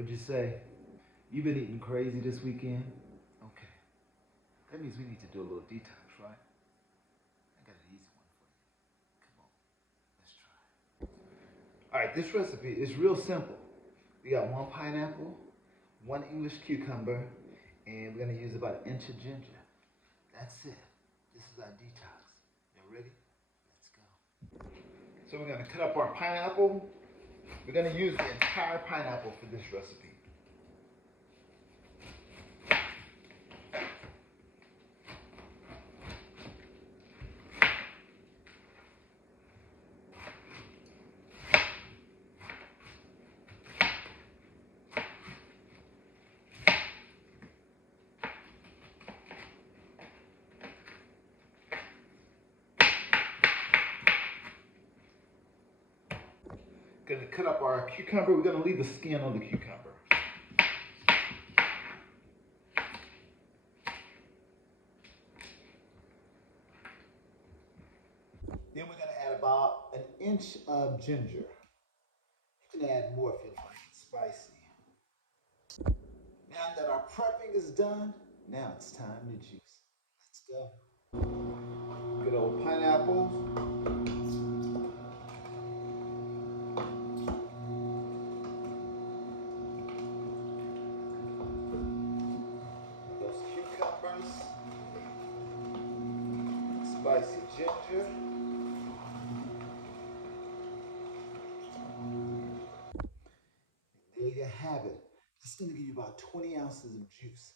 What'd you say? You been eating crazy this weekend? Okay. That means we need to do a little detox, right? I got an easy one for you. Come on, let's try. All right, this recipe is real simple. We got 1 pineapple, 1 English cucumber, and we're gonna use about 1 inch of ginger. That's it. This is our detox. You ready? Let's go. So we're gonna cut up our pineapple. We're gonna use the entire pineapple for this recipe. Gonna cut up our cucumber. We're gonna leave the skin on the cucumber. Then we're gonna add about 1 inch of ginger. You can add more if you like it spicy. Now that our prepping is done, now it's time to juice. Let's go. Good old pineapple. Those cucumbers. Spicy ginger. There you have it. It's going to give you about 20 ounces of juice.